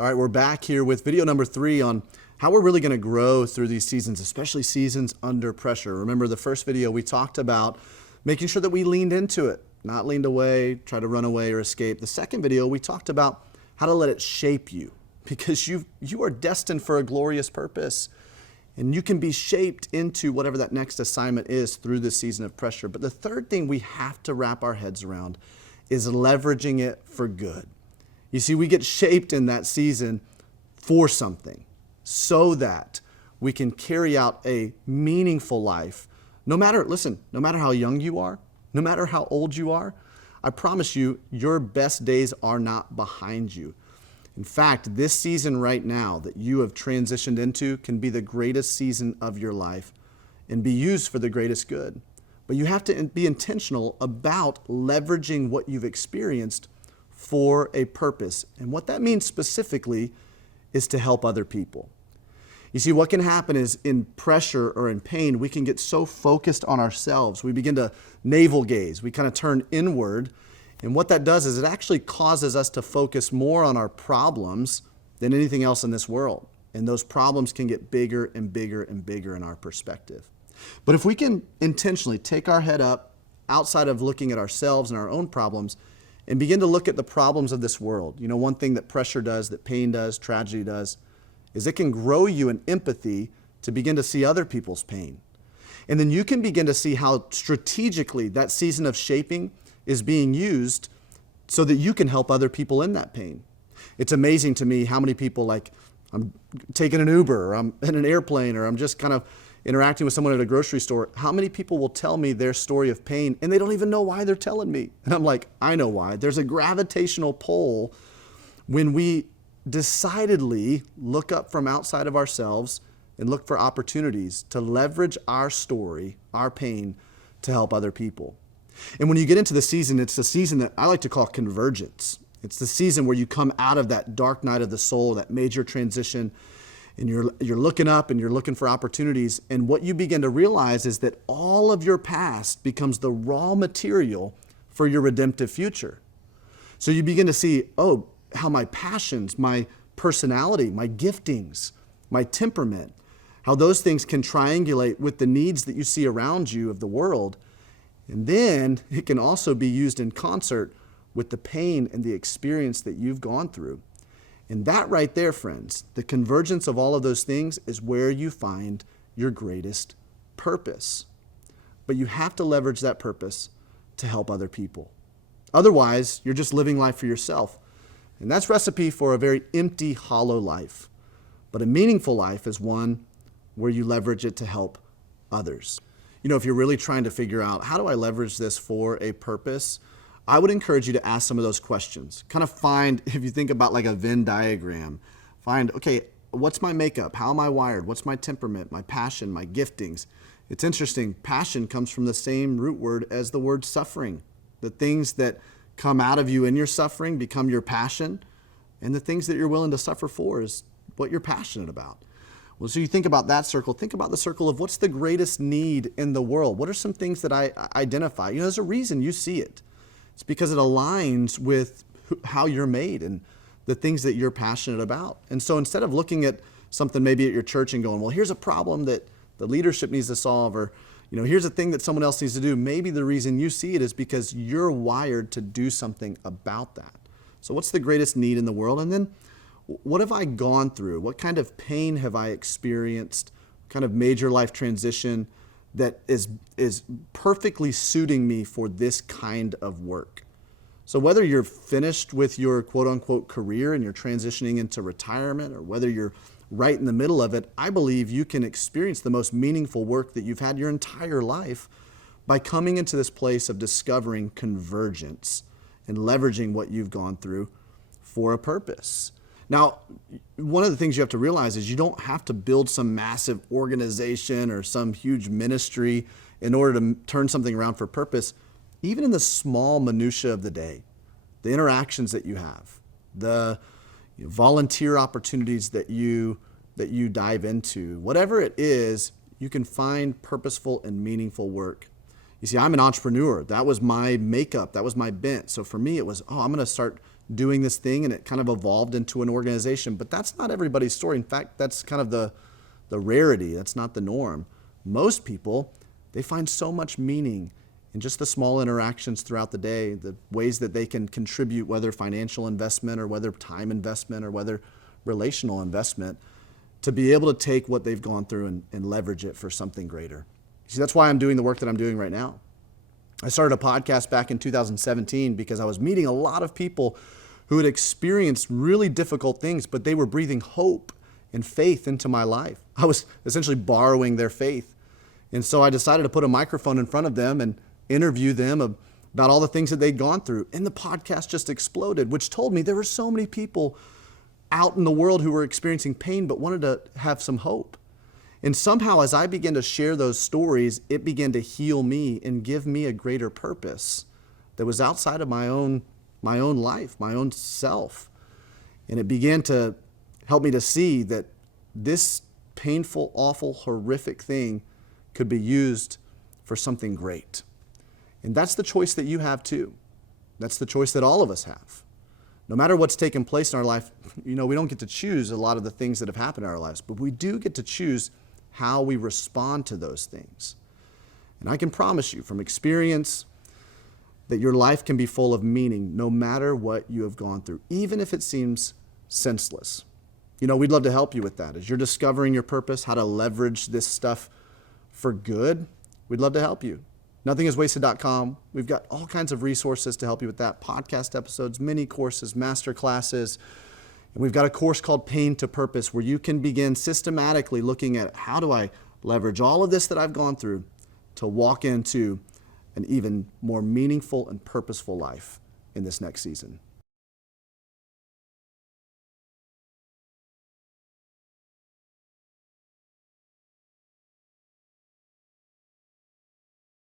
All right, we're back here with video number 3 on how we're really going to grow through these seasons, especially seasons under pressure. Remember the first video we talked about making sure that we leaned into it, not leaned away, try to run away or escape. The second video we talked about how to let it shape you, because you are destined for a glorious purpose. And you can be shaped into whatever that next assignment is through this season of pressure. But the third thing we have to wrap our heads around is leveraging it for good. You see, we get shaped in that season for something so that we can carry out a meaningful life. No matter how young you are, no matter how old you are, I promise you, your best days are not behind you. In fact, this season right now that you have transitioned into can be the greatest season of your life and be used for the greatest good. But you have to be intentional about leveraging what you've experienced for a purpose. And what that means specifically is to help other people. You see, what can happen is in pressure or in pain, we can get so focused on ourselves. We begin to navel gaze. We kind of turn inward. And what that does is it actually causes us to focus more on our problems than anything else in this world. And those problems can get bigger and bigger and bigger in our perspective. But if we can intentionally take our head up outside of looking at ourselves and our own problems and begin to look at the problems of this world. You know, one thing that pressure does, that pain does, tragedy does, is it can grow you in empathy to begin to see other people's pain. And then you can begin to see how strategically that season of shaping is being used so that you can help other people in that pain. It's amazing to me how many people, like, I'm taking an Uber, or I'm in an airplane, or I'm just kind of interacting with someone at a grocery store, how many people will tell me their story of pain and they don't even know why they're telling me. And I'm like, I know why. There's a gravitational pull when we decidedly look up from outside of ourselves and look for opportunities to leverage our story, our pain, to help other people. And when you get into the season, it's the season that I like to call convergence. It's the season where you come out of that dark night of the soul, that major transition, and you're looking up and you're looking for opportunities. And what you begin to realize is that all of your past becomes the raw material for your redemptive future. So you begin to see, oh, how my passions, my personality, my giftings, my temperament, how those things can triangulate with the needs that you see around you of the world. And then it can also be used in concert with the pain and the experience that you've gone through. And that right there, friends, the convergence of all of those things is where you find your greatest purpose. But you have to leverage that purpose to help other people. Otherwise, you're just living life for yourself. And that's recipe for a very empty, hollow life. But a meaningful life is one where you leverage it to help others. You know, if you're really trying to figure out, how do I leverage this for a purpose? I would encourage you to ask some of those questions. Kind of find, if you think about like a Venn diagram, find, okay, what's my makeup? How am I wired? What's my temperament, my passion, my giftings? It's interesting, passion comes from the same root word as the word suffering. The things that come out of you in your suffering become your passion, and the things that you're willing to suffer for is what you're passionate about. Well, so you think about that circle. Think about the circle of what's the greatest need in the world? What are some things that I identify? You know, there's a reason you see it. It's because it aligns with how you're made and the things that you're passionate about. And so instead of looking at something maybe at your church and going, well, here's a problem that the leadership needs to solve, or, you know, here's a thing that someone else needs to do, maybe the reason you see it is because you're wired to do something about that. So what's the greatest need in the world? And then what have I gone through? What kind of pain have I experienced? What kind of major life transition that is perfectly suiting me for this kind of work? So whether you're finished with your quote-unquote career and you're transitioning into retirement, or whether you're right in the middle of it, I believe you can experience the most meaningful work that you've had your entire life by coming into this place of discovering convergence and leveraging what you've gone through for a purpose. Now, one of the things you have to realize is you don't have to build some massive organization or some huge ministry in order to turn something around for purpose. Even in the small minutia of the day, the interactions that you have, the volunteer opportunities that you dive into, whatever it is, you can find purposeful and meaningful work. You see, I'm an entrepreneur. That was my makeup. That was my bent. So for me, it was, I'm going to start doing this thing and it kind of evolved into an organization. But that's not everybody's story. In fact, that's kind of the rarity. That's not the norm. Most people, they find so much meaning in just the small interactions throughout the day, the ways that they can contribute, whether financial investment or whether time investment or whether relational investment, to be able to take what they've gone through and leverage it for something greater. See, that's why I'm doing the work that I'm doing right now. I started a podcast back in 2017 because I was meeting a lot of people who had experienced really difficult things, but they were breathing hope and faith into my life. I was essentially borrowing their faith. And so I decided to put a microphone in front of them and interview them about all the things that they'd gone through. And the podcast just exploded, which told me there were so many people out in the world who were experiencing pain but wanted to have some hope. And somehow as I began to share those stories, it began to heal me and give me a greater purpose that was outside of my own life, my own self. And it began to help me to see that this painful, awful, horrific thing could be used for something great. And that's the choice that you have too. That's the choice that all of us have. No matter what's taken place in our life, we don't get to choose a lot of the things that have happened in our lives, but we do get to choose how we respond to those things. And I can promise you from experience that your life can be full of meaning no matter what you have gone through, even if it seems senseless. We'd love to help you with that. As you're discovering your purpose, how to leverage this stuff for good, we'd love to help you. nothingiswasted.com. We've got all kinds of resources to help you with that. Podcast episodes, mini courses, master classes. And we've got a course called Pain to Purpose where you can begin systematically looking at how do I leverage all of this that I've gone through to walk into an even more meaningful and purposeful life in this next season.